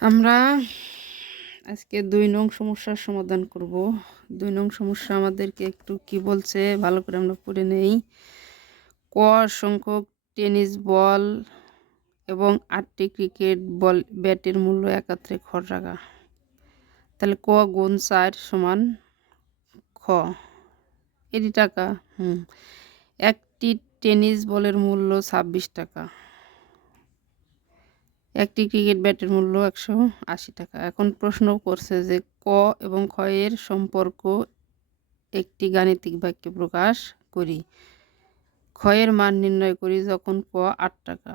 আমরা আজকে দুই নং সমস্যার সমাধান করব। দুই নং সমস্যা আমাদেরকে একটু কি বলছে, ভালো করে আমরা পড়ে নেই। ক সংখ্যক টেনিস বল এবং আটটি ক্রিকেট বল ব্যাটের মূল্য একাত্রে খ টাকা তাহলে ক গুণ চার সমান খ। এটি টাকা, হুম। একটি টেনিস বলের মূল্য ছাব্বিশ টাকা। একটি ক্রিকেট ব্যাটের মূল্য একশো আশি টাকা। এখন প্রশ্ন করছে যে ক এবং খ এর সম্পর্ক একটি গাণিতিক বাক্যে প্রকাশ করি। ক্ষয়ের মান নির্ণয় করি যখন ক আট টাকা।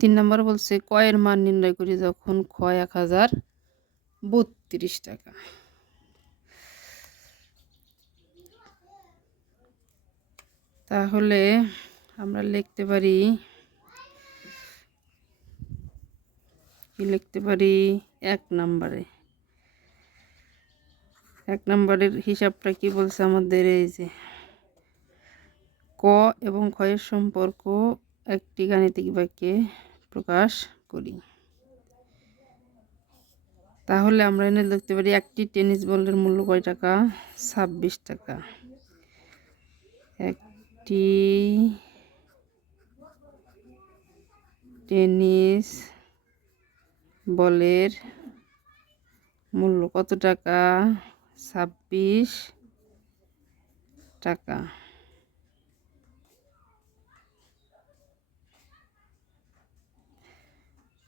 তিন নম্বর বলছে ক এর মান নির্ণয় করি যখন খ এক হাজার বত্রিশ টাকা। তাহলে আমরা লিখতে পারি কি লিখতে পারি? এক নম্বরে। এক নম্বরের হিসাবটা কি বলছে আমাদের? এই যে, ক এবং ক্ষয়ের সম্পর্ক একটি গাণিতিক বাক্যে প্রকাশ করি। তাহলে আমরা এনে লিখতে পারি একটি টেনিস বলের মূল্য কয় টাকা? ছাব্বিশ টাকা। একটি টেনিস বলের মূল্য কত টাকা? ছাব্বিশ টাকা।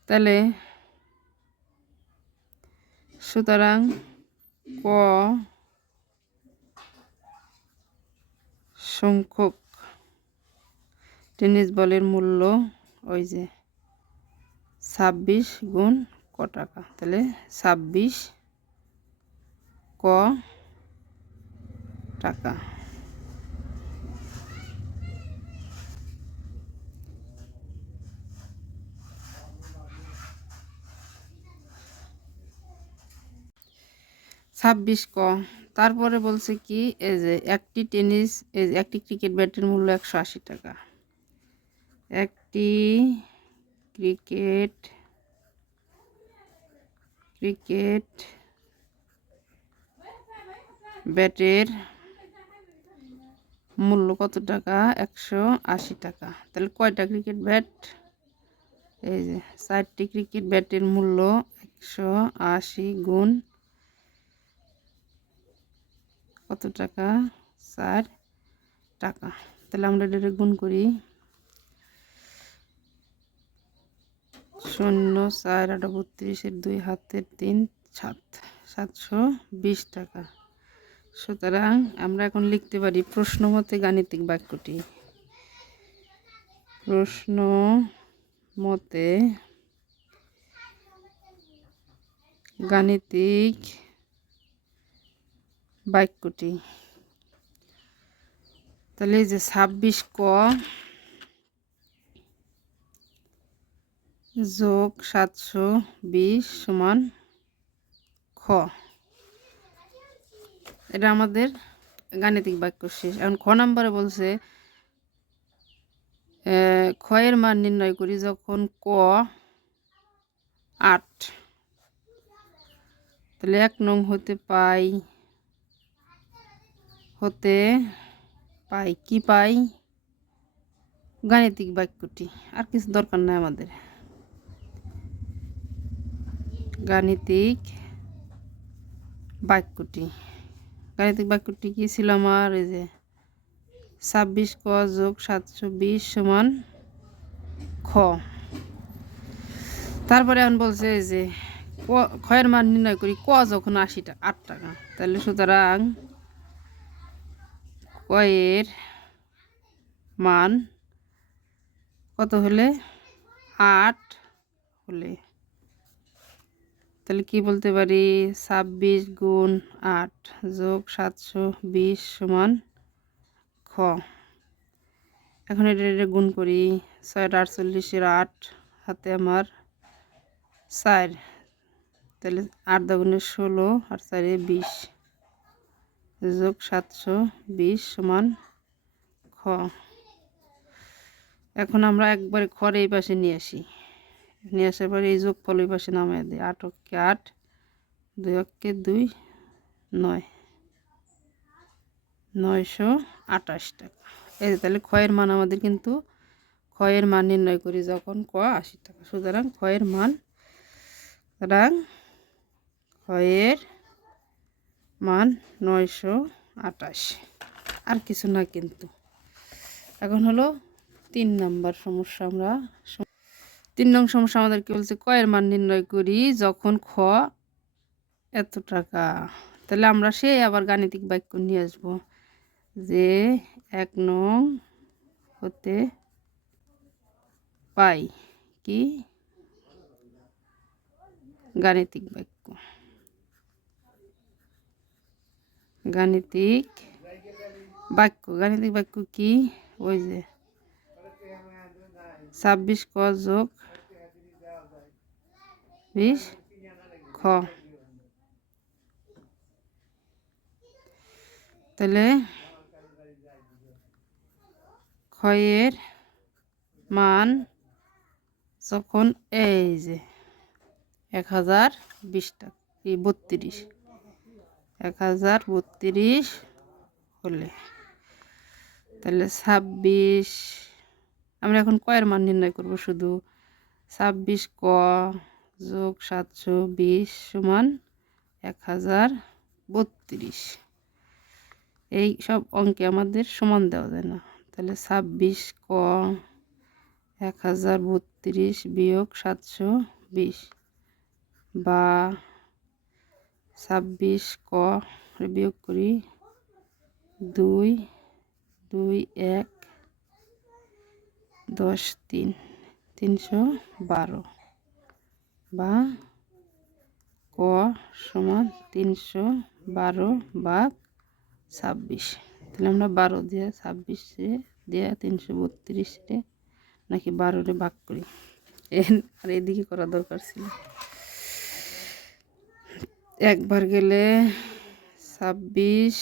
তাহলে সুতরাং ক সংখ্যক টেনিস বলের মূল্য ওই যে ছাব্বিশ গুণ ক টাকা। তাহলে ছাব্বিশ ক টাকা। ছাব্বিশ ক। তারপরে বলছে কি, এই যে একটি টেনিস একটি ক্রিকেট ব্যাটের মূল্য একশো আশি টাকা। একটি ক্রিকেট ক্রিকেট, ব্যাটের মূল্য কত টাকা? একশো আশি টাকা। তাহলে কয়টা ক্রিকেট ব্যাট? এই যে, চারটি ক্রিকেট ব্যাটের মূল্য একশো আশি গুণ কত টাকা? চার টাকা। তাহলে আমরা এটা গুণ করি। শূন্য চার আটা বত্রিশের দুই হাতের তিন, সাত, সাতশো বিশ টাকা। সুতরাং আমরা এখন লিখতে পারি প্রশ্ন মতে গাণিতিক বাক্যটি। প্রশ্ন মতে গাণিতিক বাক্যটি। তাহলে যে ছাব্বিশ ক যোগ সাতশো বিশ সমান খ। এটা আমাদের গাণিতিক বাক্য শেষ। এখন খ নাম্বারে বলছে ক্ষয়ের মান নির্ণয় করি যখন ক আট। তাহলে এক নং হতে পাই হতে পাই, কি পাই? গাণিতিক বাক্যটি। আর কিছু দরকার নাই আমাদের। গাণিতিক বাক্যটি। গাণিতিক বাক্যটি কি ছিল আমার? এই যে, ছাব্বিশ ক যোগ সাতশো বিশ সমান খ। তারপরে এখন বলছে এই যে ক্ষয়ের মান নির্ণয় করি ক যখন আশি টাকা আট টাকা। তাহলে সুতরাং কয়ের মান কত হলে? আট হলে। তাহলে কি বলতে পারি? ছাব্বিশ গুণ আট যোগ সাতশো বিশ সমান খ। এখন এটা এটা গুণ করি। ছয়টা আটচল্লিশের আট হাতে আমার চার। তাহলে আট দাগুনের ষোলো আর চারে বিশ যোগ সাতশো বিশ সমান খ। এখন আমরা একবারে খড় এই পাশে নিয়ে আসি। নিয়ে আসার পরে এই যোগ ফল ওই পাশে নামায় দিই। আট অক্ষে আট, দুই অক্ষে দুই, নয়। নয়শো আটাশ টাকা। এই তাহলে ক্ষয়ের মান আমাদের কিন্তু ক্ষয়ের মান নির্ণয় করি যখন ক আশি টাকা। সুতরাং ক্ষয়ের মান, সুতরাং ক্ষয়ের মান নয়শো আটাশ আর কিছু না কিন্তু। এখন হলো তিন নাম্বার সমস্যা আমরা তিন নং সমস্যা আমাদের কি বলছে, কয়ের মান নির্ণয় করি যখন খ এত টাকা। তাহলে আমরা সে আবার গাণিতিক বাক্য নিয়ে আসব যে এক নং হতে পাই কি? গাণিতিক বাক্য। গাণিতিক বাক্য। গাণিতিক বাক্য কি? ওই যে ছাব্বিশ ক যোগ বিশ খ। তাহলে ক্ষয়ের মান যখন এই যে এক হাজার বিশ টাকা বত্রিশ, এক হাজার বত্রিশ হলে, তাহলে ছাব্বিশ আমরা এখন কয়ের মান নির্ণয় করব শুধু? ছাব্বিশ ক যোগ সাতশো বিশ সমান এক হাজার বত্রিশ। এই সব অঙ্কে আমাদের সমান দেওয়া যায় না। তাহলে ছাব্বিশ ক এক হাজার বত্রিশ বিয়োগ সাতশো বিশ বা ছাব্বিশ ক বিয়োগ করি দুই দুই এক দশ, তিন, তিনশো বারো বা ক সমান তিনশো বারো ভাগ ছাব্বিশ। তাহলে আমরা বারো দিয়ে ছাব্বিশে দিয়ে তিনশো বত্রিশে নাকি বারোরে ভাগ করি। এন- আর এদিকে করা দরকার ছিল। একবার গেলে ছাব্বিশ,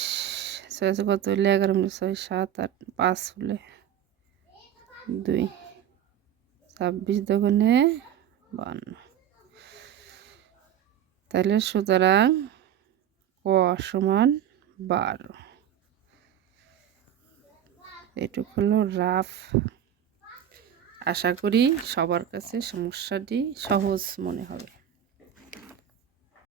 ছয় ছয় কত হলে এগারো ছয় সাত আট পাঁচ হলে দুই। ছাব্বিশ দোকানে বান্ন। তাহলে সুতরাং ক সমান বারো। এটুক হলো রাফ। আশা করি সবার কাছে সমস্যাটি সহজ মনে হবে।